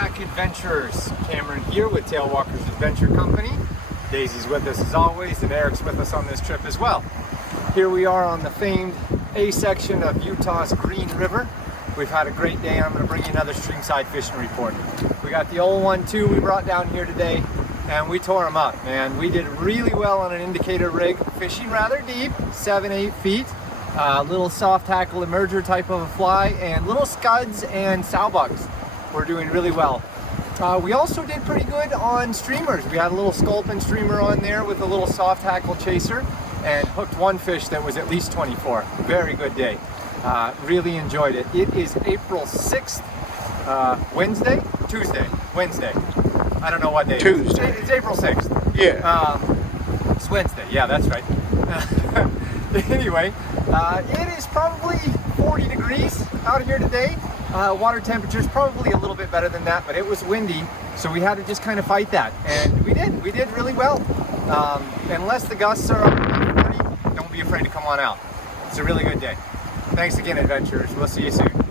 back, adventurers. Cameron here with Tailwalkers Adventure Company. Daisy's with us as always, and Eric's with us on this trip as well. Here we are on the famed A section of Utah's Green River. We've had a great day. I'm going to bring you another streamside fishing report. We got the old one too we brought down here today, and we tore them up, man. We did really well on an indicator rig, fishing rather deep, 7-8 feet. Little soft tackle emerger type of a fly, and little scuds and sowbugs. We're doing really well. We also did pretty good on streamers. We had a little sculpin streamer on there with a little soft tackle chaser and hooked one fish that was at least 24. Very good day. Really enjoyed it. It is April 6th, Wednesday. I don't know what day. Tuesday. It's April 6th. Yeah. It's Wednesday. Yeah, that's right. Anyway, it is probably 40 degrees out here today. Water temperature is probably a little bit better than that, but it was windy, so we had to just kind of fight that, and we did really well. Unless the gusts are up 40, don't be afraid to come on out. It's a really good day. Thanks again, adventurers. We'll see you soon.